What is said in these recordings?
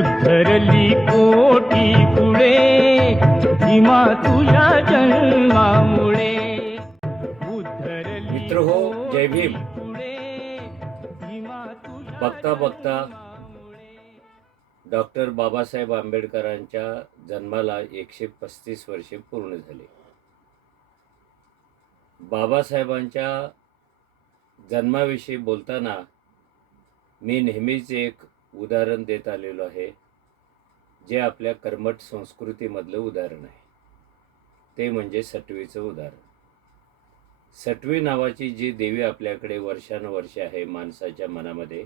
उद्धरली कोटी कुळे भीमा तुझ्या जन्मामुळे उद्धरली मित्र हो, जय भीम. कुळे भीमा तुझ्या बघता बघता डॉक्टर बाबासाहेब आंबेडकरांच्या जन्माला 135 वर्षे पूर्ण झाली. बाबासाहेबांच्या जन्माविषयी बोलताना मी नेहमीच एक उदाहरण देत आलेलो आहे, जे आपल्या कर्मठ संस्कृतीमधलं उदाहरण आहे. ते म्हणजे सटवीचं उदाहरण. सटवी नावाची जी देवी आपल्याकडे वर्षानुवर्षे आहे माणसाच्या मनामध्ये,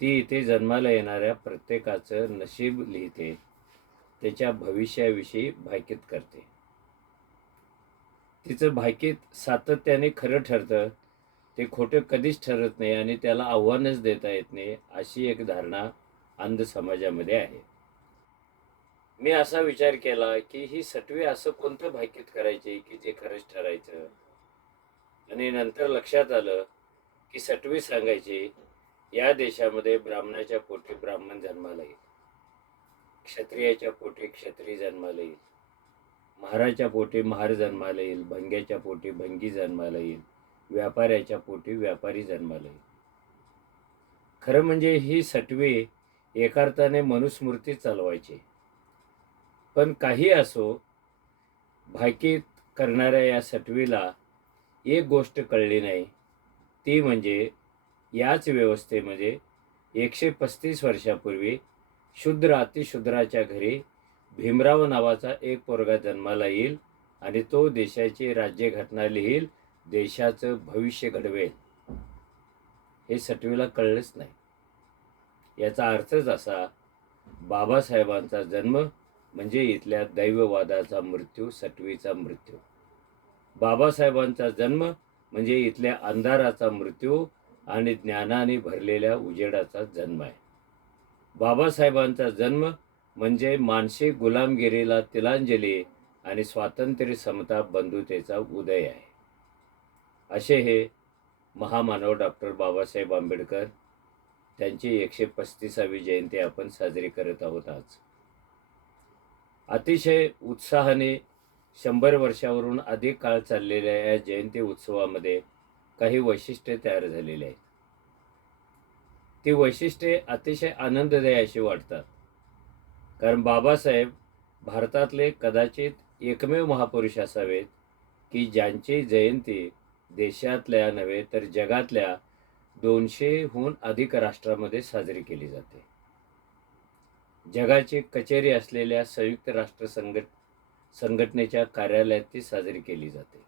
ती इथे जन्माला येणाऱ्या प्रत्येकाचं नशीब लिहिते, त्याच्या भविष्याविषयी भाकीत करते. तिचं भाकीत सातत्याने खरं ठरतं, ते खोटं कधीच ठरत नाही आणि त्याला आव्हानच देता येत नाही, अशी एक धारणा अंध समाजामध्ये आहे. मी असा विचार केला की ही सटवी असं कोणतं भाकीत करायचे की जे खरंच ठरायचं. आणि नंतर लक्षात आलं की सटवी सांगायची, या देशामध्ये ब्राह्मणाच्या पोटी ब्राह्मण जन्माला येईल, क्षत्रियाच्या पोटी क्षत्रिय जन्माला येईल, महाराच्या पोटी महार जन्माला येईल, भंग्याच्या पोटी भंगी जन्माला येईल, व्यापाऱ्याच्या पोटी व्यापारी जन्माला येईल. खरं म्हणजे ही सटवी एका अर्थाने मनुस्मृती चालवायची. पण काही असो, भाकीत करणाऱ्या या सटवीला एक गोष्ट कळली नाही, ती म्हणजे याच व्यवस्थेमध्ये 135 वर्षापूर्वी शूद्र अतिशूद्राच्या घरी भीमराव नावाचा एक पोरगा जन्माला येईल आणि तो देशाची राज्यघटना लिहील, देशाचं भविष्य घडवेल. हे सटवीला कळलंच नाही. याचा अर्थच असा, बाबासाहेबांचा जन्म म्हणजे इथल्या दैववादाचा मृत्यू, सटवीचा मृत्यू. बाबासाहेबांचा जन्म म्हणजे इथल्या अंधाराचा मृत्यू आणि ज्ञानाने भरलेल्या उजेडाचा जन्म आहे. बाबासाहेबांचा जन्म म्हणजे मानसिक गुलामगिरीला तिलांजली आणि स्वातंत्र्य, समता, बंधुतेचा उदय आहे. असे हे महामानव डॉक्टर बाबासाहेब आंबेडकर, त्यांची 135वी जयंती आपण साजरी करत आहोत आज. अतिशय उत्साहाने 100 वर्षावरून अधिक काळ चाललेल्या या जयंती उत्सवामध्ये काही वैशिष्ट्ये तयार झालेली आहेत. ती वैशिष्ट्ये अतिशय आनंददायी अशी वाटतात, कारण बाबासाहेब भारतातले कदाचित एकमेव महापुरुष असावेत की ज्यांची जयंती देशातल्या नव्हे तर जगातल्या 200हून अधिक राष्ट्रामध्ये साजरी केली जाते. जगाची कचेरी असलेल्या संयुक्त राष्ट्र संघटनेच्या कार्यालयात ती साजरी केली जाते.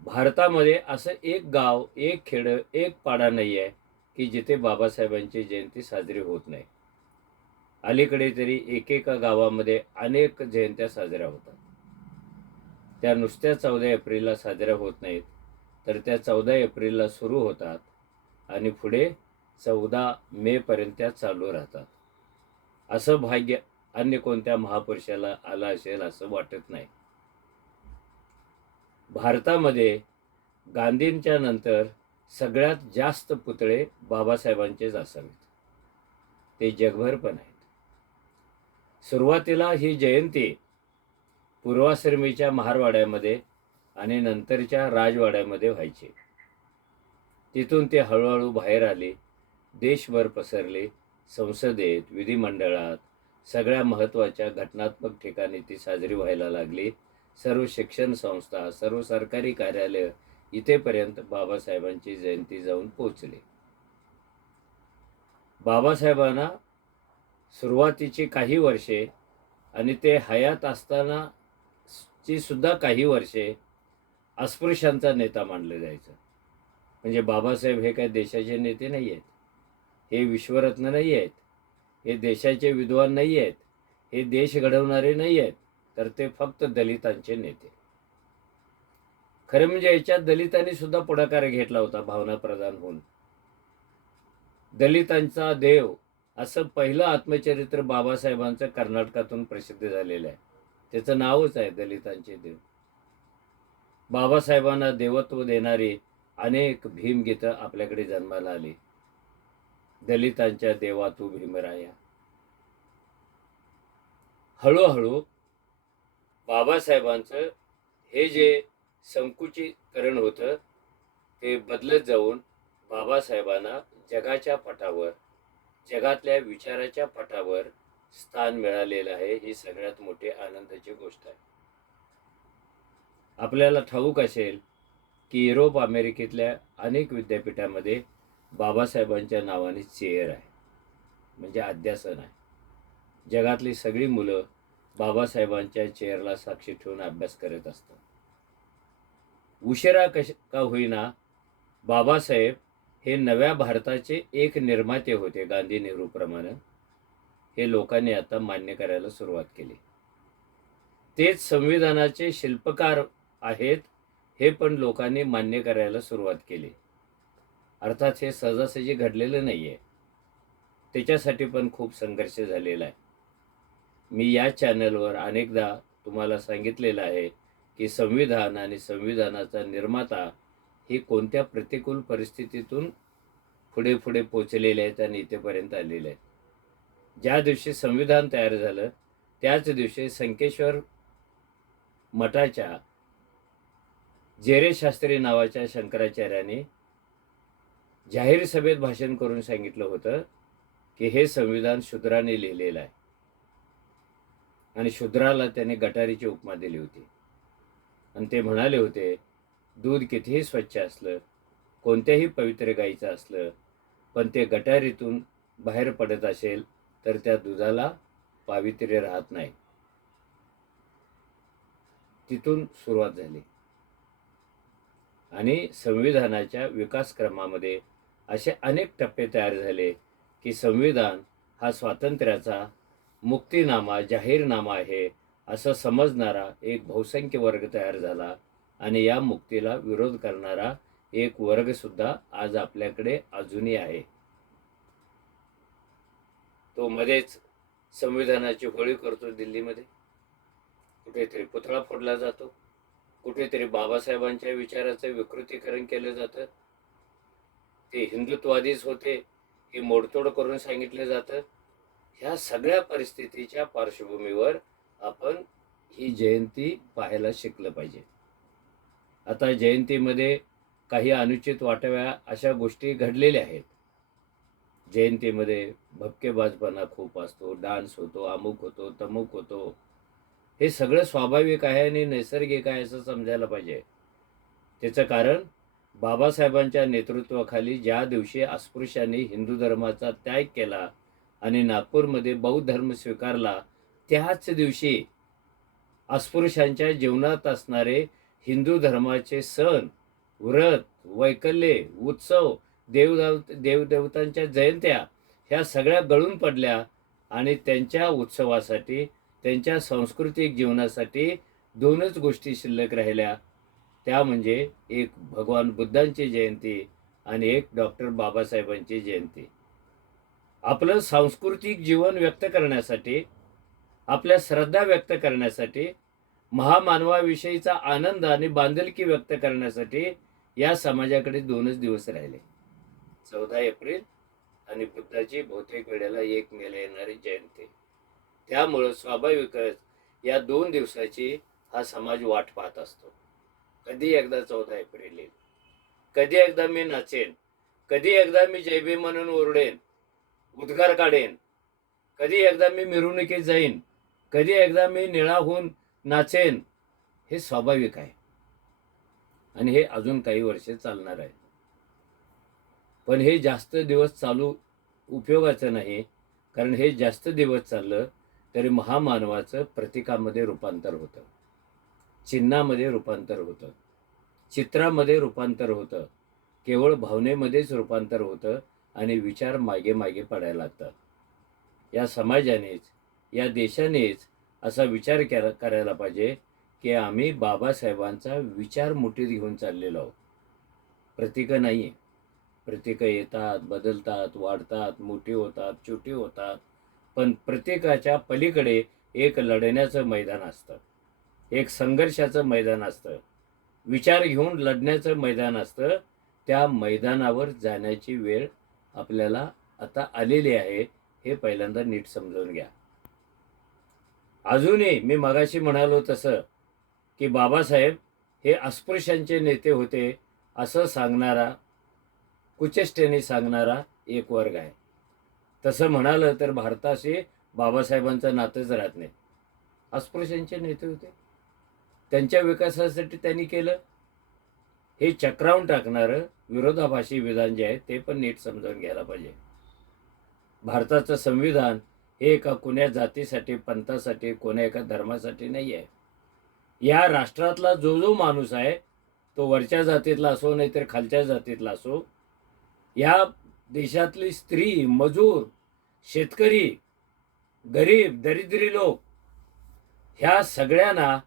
भारतामध्ये असं एक गाव, एक खेड, एक पाडा नाही आहे की जिथे बाबासाहेबांची जयंती साजरी होत नाही. अलीकडे तरी एकेका गावामध्ये अनेक जयंत्या साजऱ्या होतात. त्या नुसत्या 14 एप्रिलला साजऱ्या होत नाहीत, तर त्या 14 एप्रिलला सुरू होतात आणि पुढे 14 मे पर्यंत त्या चालू राहतात. असं भाग्य अन्य कोणत्या महापुरुषाला आलं असेल असं वाटत नाही. भारतामध्ये गांधींच्या नंतर सगळ्यात जास्त पुतळे बाबासाहेबांचेच असावेत. ते जगभर पण आहेत. सुरुवातीला ही जयंती पूर्वाश्रमीच्या महारवाड्यामध्ये आणि नंतरच्या राजवाड्यामध्ये व्हायची. तिथून ते हळूहळू बाहेर आले, देशभर पसरले, संसदेत, विधिमंडळात, सगळ्या महत्त्वाच्या घटनात्मक ठिकाणी ती साजरी व्हायला लागली. सर्व शिक्षण संस्था, सर्व सरकारी कार्यालय इथेपर्यंत बाबासाहेबांची जयंती जाऊन पोचली. बाबासाहेबांना सुरुवातीची काही वर्षे आणि ते हयात असतानाची सुद्धा काही वर्षे अस्पृश्यांचा नेता मानलं जायचं. म्हणजे बाबासाहेब हे काय देशाचे नेते नाही आहेत, हे विश्वरत्न नाही आहेत, हे देशाचे विद्वान नाही आहेत, हे देश घडवणारे नाही आहेत, तर ते फक्त दलितांचे नेते. खरं म्हणजे याच्यात दलितांनी सुद्धा पुढाकार घेतला होता भावनाप्रधान होऊन. दलितांचा देव असं पहिलं आत्मचरित्र बाबासाहेबांचं कर्नाटकातून प्रसिद्ध झालेलं आहे. त्याचं नावच आहे दलितांचे देव. बाबासाहेबांना देवत्व देणारी अनेक भीमगीतं आपल्याकडे जन्माला आली. दलितांच्या देवा तू भीमराया. हळूहळू बाबासाहेबांचं हे जे संकुचीकरण होतं ते बदलत जाऊन बाबासाहेबांना जगाच्या पटावर, जगातल्या विचाराच्या पटावर स्थान मिळालेलं आहे. ही सगळ्यात मोठी आनंदाची गोष्ट आहे. आपल्याला ठाऊक असेल की युरोप अमेरिकेतल्या अनेक विद्यापीठामध्ये बाबासाहेबांच्या नावाने चेअर आहे, म्हणजे अध्यासन आहे. जगातली सगळी मुलं बाबासाहेबांच्या चेअरला साक्षी ठेवून अभ्यास करत असतात. उशिरा का होईना बाबासाहेब हे नव्या भारताचे एक निर्माते होते, गांधी नेहरूप्रमाणे. हे लोकांनी आता मान्य करायला सुरुवात केली. तेच संविधानाचे शिल्पकार आहेत हे पण लोकांनी मान्य करायला सुरुवात केली. अर्थात हे सहजासहजी घडलेलं नाहीये, त्याच्यासाठी पण खूप संघर्ष झालेला आहे. मी या चॅनलवर अनेकदा तुम्हाला सांगितलेलं आहे की संविधान आणि संविधानाचा निर्माता हे कोणत्या प्रतिकूल परिस्थितीतून पुढे पुढे पोचलेले आहेत आणि इथेपर्यंत आलेले आहेत. ज्या दिवशी संविधान तयार झालं त्याच दिवशी संकेश्वर मठाच्या जेरे शास्त्री नावाच्या शंकराचार्याने जाहीर सभेत भाषण करून सांगितलं होतं की हे संविधान शूद्राने लिहिलेलं आहे. आणि शूद्राला त्याने गटारीची उपमा दिली होती. आणि ते म्हणाले होते, दूध कितीही स्वच्छ असलं, कोणत्याही पवित्र गाईचं असलं, पण ते गटारीतून बाहेर पडत असेल तर त्या दुधाला पावित्र्य राहत नाही. तिथून सुरुवात झाली. आणि संविधानाच्या विकासक्रमामध्ये असे अनेक टप्पे तयार झाले की संविधान हा स्वातंत्र्याचा मुक्तीनामा, जाहीरनामा आहे असं समजणारा एक बहुसंख्य वर्ग तयार झाला. आणि या मुक्तीला विरोध करणारा एक वर्ग सुद्धा आज आपल्याकडे अजूनही आहे. तो मध्येच संविधानाची होळी करतो दिल्लीमध्ये, कुठेतरी पुतळा फोडला जातो, कुठेतरी बाबासाहेबांच्या विचाराचं विकृतीकरण केलं जातं. ते हिंदुत्ववादीच होते हे मोडतोड करून सांगितलं जातं. ह्या सगळ्या परिस्थितीच्या पार्श्वभूमीवर आपण ही जयंती पाहायला शिकलं पाहिजे. आता जयंतीमध्ये काही अनुचित वाटाव्या अशा गोष्टी घडलेल्या आहेत. जयंतीमध्ये भपकेबाजपणा खूप असतो, डान्स होतो, अमुक होतो, तमुक होतो. हे सगळं स्वाभाविक आहे आणि नैसर्गिक आहे असं समजायला पाहिजे. त्याचं कारण बाबासाहेबांच्या नेतृत्वाखाली ज्या दिवशी अस्पृश्यांनी हिंदू धर्माचा त्याग केला आणि नागपूरमध्ये बौद्ध धर्म स्वीकारला, त्याच दिवशी अस्पृश्यांच्या जीवनात असणारे हिंदू धर्माचे सण, व्रत, वैकल्ये, उत्सव, देवदेवतांच्या जयंत्या ह्या सगळ्या गळून पडल्या. आणि त्यांच्या उत्सवासाठी, त्यांच्या सांस्कृतिक जीवनासाठी दोनच गोष्टी शिल्लक राहिल्या. त्या म्हणजे एक भगवान बुद्धांची जयंती आणि एक डॉक्टर बाबासाहेबांची जयंती. आपलं सांस्कृतिक जीवन व्यक्त करण्यासाठी, आपल्या श्रद्धा व्यक्त करण्यासाठी, महामानवाविषयीचा आनंद आणि बांधिलकी व्यक्त करण्यासाठी या समाजाकडे दोनच दिवस राहिले, 14 एप्रिल आणि बुद्धाची बहुतेक वेळेला 1 मेला येणारी जयंती. त्यामुळं स्वाभाविकच या 2 दिवसाची हा समाज वाट पाहत असतो. कधी एकदा 14 एप्रिल येईल, कधी एकदा मी नाचेन, कधी एकदा मी जय भीम म्हणून ओरडेन, उद्गार काढेन, कधी एकदा मी मिरवणुकीत जाईन, कधी एकदा मी निळा होऊन नाचेन. हे स्वाभाविक आहे आणि हे अजून काही वर्षे चालणार आहे. पण हे जास्त दिवस चालू उपयोगाचं नाही, कारण हे जास्त दिवस चाललं तरी महामानवाचं प्रतीकामध्ये रूपांतर होतं, चिन्हामध्ये रूपांतर होतं, चित्रामध्ये रूपांतर होतं, केवळ भावनेमध्येच रूपांतर होतं आणि विचार मागे मागे पडायला लागतात. या समाजानेच, या देशानेच असा विचार करायला पाहिजे की आम्ही बाबासाहेबांचा विचार मुठीत घेऊन चाललेलो आहोत. प्रतीकं नाही आहे. प्रतीकं येतात, बदलतात, वाढतात, मोठी होतात, छोटी होतात. पण प्रत्येकाच्या पलीकडे एक लढण्याचं मैदान असतं, एक संघर्षाचं मैदान असतं, विचार घेऊन लढण्याचं मैदान असतं. त्या मैदानावर जाण्याची वेळ आपल्याला आता आलेली आहे, हे पहिल्यांदा नीट समजून घ्या. अजूनही मी मगाशी म्हणालो तसं की बाबासाहेब हे अस्पृश्यांचे नेते होते असं सांगणारा, कुचेष्टेने सांगणारा एक वर्ग आहे. तसं म्हणालं तर भारताशी बाबासाहेबांचं नातंच राहत नाही. अस्पृश्यांचे नेते होते, त्यांच्या विकासासाठी त्यांनी केलं. हे चक्रावून टाकणारं विरोधाभासी विधान जे आहे ते पण नीट समजावून घ्यायला पाहिजे. भारताचं संविधान हे एका कोण्या जातीसाठी, पंथासाठी, कोण्या एका धर्मासाठी नाही आहे. या राष्ट्रातला जो जो माणूस आहे तो वरच्या जातीतला असो नाहीतर खालच्या जातीतला असो, या देशातली स्त्री, मजूर, शेतकरी, गरीब, दरिद्री लोक, ह्या सगळ्यांना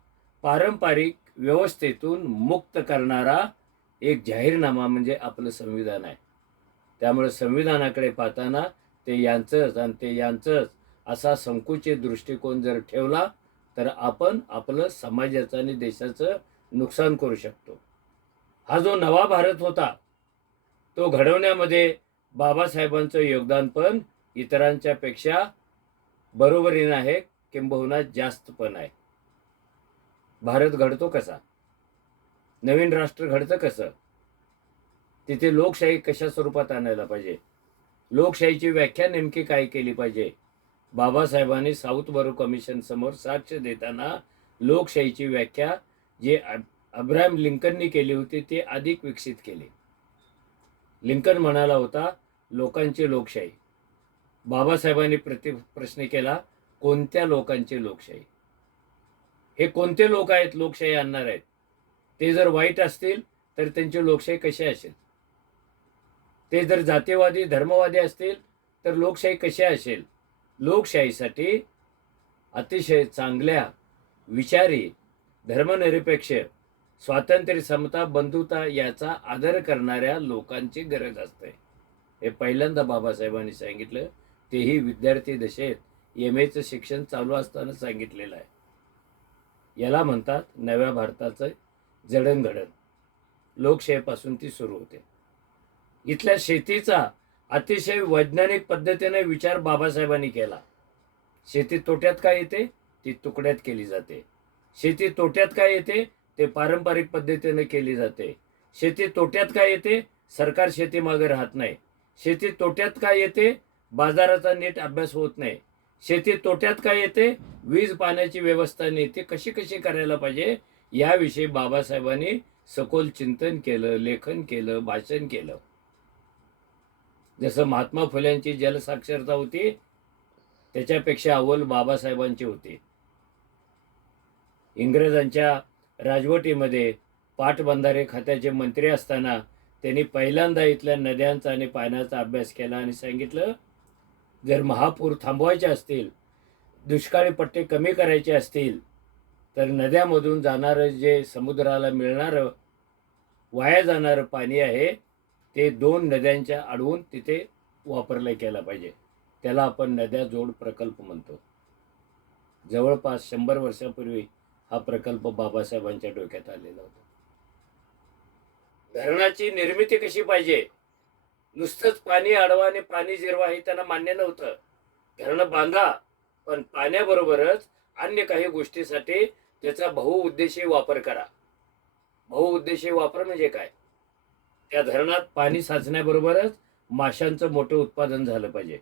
पारंपरिक व्यवस्थेतून मुक्त करणारा एक जाहीरनामा म्हणजे आपलं संविधान आहे. त्यामुळे संविधानाकडे पाहताना ते यांचंच आणि ते यांचंच असा संकुचित दृष्टिकोन जर ठेवला तर आपण आपलं समाजाचं आणि देशाचं नुकसान करू शकतो. हा जो नवा भारत होता तो घडवण्यामध्ये बाबासाहेबांचं योगदान पण इतरांच्या पेक्षा बरोबरीनं आहे, किंबहुना जास्त पण आहे. भारत घडतो कसा, नवीन राष्ट्र घडतं कसं, तिथे लोकशाही कशा स्वरूपात आणायला पाहिजे, लोकशाहीची व्याख्या नेमकी काय केली पाहिजे. बाबासाहेबांनी साऊथ बरो कमिशन समोर साक्ष देताना लोकशाहीची व्याख्या जे अब्राहम लिंकननी केली होती ते अधिक विकसित केली. लिंकन म्हणाला होता लोकांची लोकशाही. बाबासाहेबांनी प्रश्न केला कोणत्या लोकांची लोकशाही, हे कोणते लोक आहेत लोकशाही आणणार आहेत, ते जर वाईट असतील तर त्यांची लोकशाही कशी असेल, ते जर जातीवादी धर्मवादी असतील तर लोकशाही कशी असेल. लोकशाहीसाठी अतिशय चांगल्या विचारी, धर्मनिरपेक्ष, स्वातंत्र्य, समता, बंधुता याचा आदर करणाऱ्या लोकांची गरज असते. हे पहिल्यांदा बाबासाहेबांनी सांगितलं, तेही विद्यार्थी दशेत MA शिक्षण चालू असताना सांगितलेलं आहे. याला म्हणतात नव्या भारताचं जडणघडण. लोकशाहीपासून ती सुरू होते. इथल्या शेतीचा अतिशय वैज्ञानिक पद्धतीने विचार बाबासाहेबांनी केला. शेती तोट्यात काय येते ती तुकड्यात केली जाते, शेती तोट्यात काय येते ते पारंपरिक पद्धतीने केली जाते, शेती तोट्यात काय येते सरकार शेती मागे राहत नाही, शेती तोट्यात काय येते बाजाराचा नीट अभ्यास होत नाही, शेती तोट्यात काय येते वीज पाण्याची व्यवस्था नाही, ती कशी कशी करायला पाहिजे याविषयी बाबासाहेबांनी सखोल चिंतन केलं, लेखन केलं, भाषण केलं. जसं महात्मा फुल्यांची जलसाक्षरता होती त्याच्यापेक्षा अव्वल बाबासाहेबांची होती. इंग्रजांच्या राजवटीमध्ये पाटबंधारे खात्याचे मंत्री असताना त्यांनी पहिल्यांदा इथल्या नद्यांचा आणि पाण्याचा अभ्यास केला आणि सांगितलं जर महापूर थांबवायचे असतील, दुष्काळी पट्टे कमी करायचे असतील तर नद्यामधून जाणारं जे समुद्राला मिळणारं वाया जाणारं पाणी आहे ते 2 नद्यांच्या अडवून तिथे वापरले केला पाहिजे. त्याला आपण नद्या जोड प्रकल्प म्हणतो. जवळपास 100 वर्षापूर्वी हा प्रकल्प बाबासाहेबांच्या डोक्यात आलेला होता. धरणाची निर्मिती कशी पाहिजे, नुसतंच पाणी अडवा आणि पाणी जिरवा हे त्यांना मान्य नव्हतं. धरणं बांधा पण पाण्याबरोबरच अन्य काही गोष्टीसाठी त्याचा बहुउद्देशीय वापर करा. बहुउद्देशीय वापर म्हणजे काय, त्या धरणात पाणी साचण्याबरोबरच माशांचं मोठं उत्पादन झालं पाहिजे,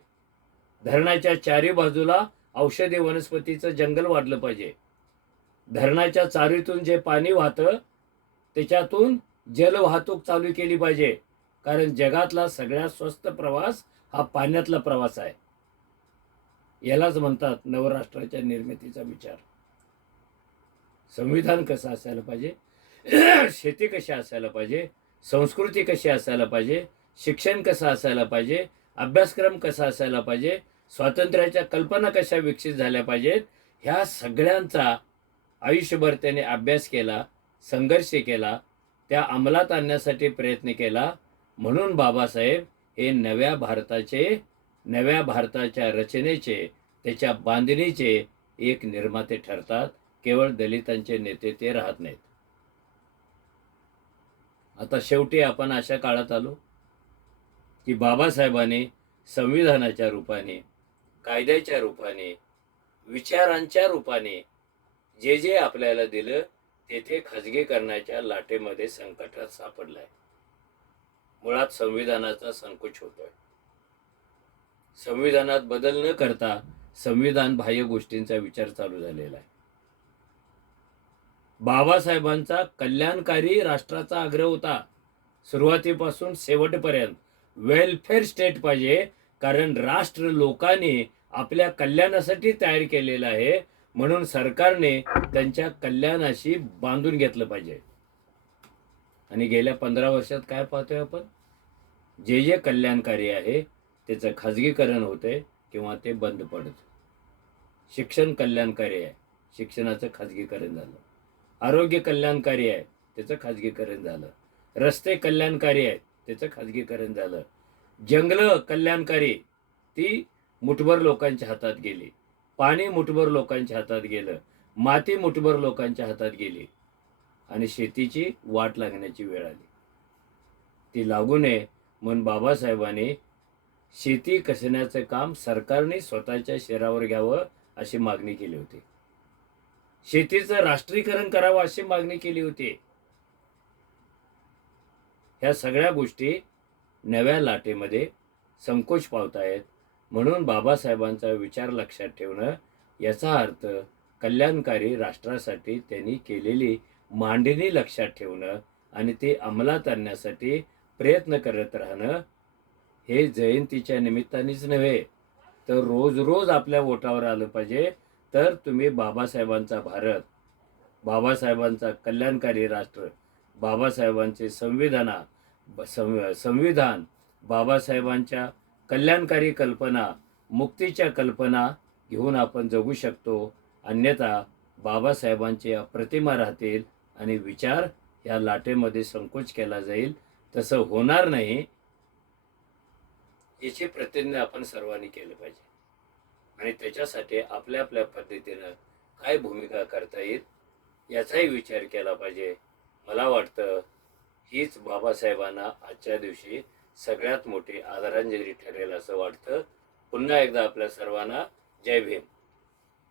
धरणाच्या चारी बाजूला औषधी वनस्पतीचं जंगल वाढलं पाहिजे, धरणाच्या चारीतून जे पाणी वाहतं त्याच्यातून जलवाहतूक चालू केली पाहिजे, कारण जगातला सगळ्यात स्वस्त प्रवास हा पाण्यातला प्रवास आहे. यालाच म्हणतात नवराष्ट्राच्या निर्मितीचा विचार. संविधान कसं असायला पाहिजे, शेती कशी असायला पाहिजे, संस्कृती कशी असायला पाहिजे, शिक्षण कसं असायला पाहिजे, अभ्यासक्रम कसा असायला पाहिजे, स्वातंत्र्याच्या कल्पना कशा विकसित झाल्या पाहिजेत, ह्या सगळ्यांचा आयुष्यभर त्याने अभ्यास केला, संघर्ष केला, त्या अंमलात आणण्यासाठी प्रयत्न केला. म्हणून बाबासाहेब हे नव्या भारताचे, नव्या भारताच्या रचनेचे, त्याच्या बांधणीचे एक निर्माते ठरतात. केवळ दलितांचे नेते ते राहत नाहीत. आता शेवटी आपण अशा काळात आलो की बाबासाहेबांनी संविधानाच्या रूपाने, कायद्याच्या रूपाने, विचारांच्या रूपाने जे जे आपल्याला दिलं तेथे खाजगीकरणाच्या लाटेमध्ये संकटात सापडलाय. मुळात संविधानाचा संकोच होतोय. संविधानात बदल न करता संविधान बाह्य गोष्टींचा विचार चालू झालेला आहे. बाबासाहेबांचा कल्याणकारी राष्ट्राचा आग्रह होता. सुरुवातीपासून शेवटपर्यंत वेलफेअर स्टेट पाहिजे, कारण राष्ट्र लोकांनी आपल्या कल्याणासाठी तयार केलेलं आहे. म्हणून सरकारने त्यांच्या कल्याणाशी बांधून घेतलं पाहिजे. आणि गेल्या 15 वर्षात काय पाहतोय आपण? जे जे कल्याणकारी आहे त्याचं खाजगीकरण होतंय किंवा ते बंद पडत. शिक्षण कल्याणकारी आहे, शिक्षणाचं खाजगीकरण झालं. आरोग्य कल्याणकारी आहे, त्याचं खाजगीकरण झालं. रस्ते कल्याणकारी आहेत, त्याचं खाजगीकरण झालं. जंगलं कल्याणकारी, ती मुठभर लोकांच्या हातात गेली. पाणी मुठभर लोकांच्या हातात गेलं. माती मुठभर लोकांच्या हातात गेली. आणि शेतीची वाट लागण्याची वेळ आली. ती लागू नये म्हणून बाबासाहेबांनी शेती कसण्याचं काम सरकारने स्वतःच्या शिरावर घ्यावं अशी मागणी केली होती. शेतीचं राष्ट्रीयकरण करावं अशी मागणी केली होती. ह्या सगळ्या गोष्टी नव्या लाटेमध्ये संकोच पावतायत. म्हणून बाबासाहेबांचा विचार लक्षात ठेवणं, याचा अर्थ कल्याणकारी राष्ट्रासाठी त्यांनी केलेली मांडणी लक्षात ठेवणं आणि ते अंमलात आणण्यासाठी प्रयत्न करत राहणं, हे जयंतीच्या निमित्तानेच नव्हे तर रोज रोज आपल्या ओठावर आलं पाहिजे. तर तुम्ही बाबासाहेबांचा भारत, बाबासाहेबांचा कल्याणकारी राष्ट्र, बाबासाहेबांचे संविधान, बाबासाहेबांच्या कल्याणकारी कल्पना, मुक्तीच्या कल्पना घेऊन आपण जगू शकतो. अन्यथा बाबासाहेबांचे प्रतिमा राहतील आणि विचार या लाटेमध्ये संकोच केला जाईल. तसं होणार नाही याची प्रतिज्ञा आपण सर्वांनी केली पाहिजे. आणि त्याच्यासाठी आपल्या आपल्या पद्धतीनं काय भूमिका करता येईल याचाही विचार केला पाहिजे. मला वाटतं हीच बाबासाहेबांना आजच्या दिवशी सगळ्यात मोठी आदरांजली ठरेल असं वाटतं. पुन्हा एकदा आपल्या सर्वांना जय भीम.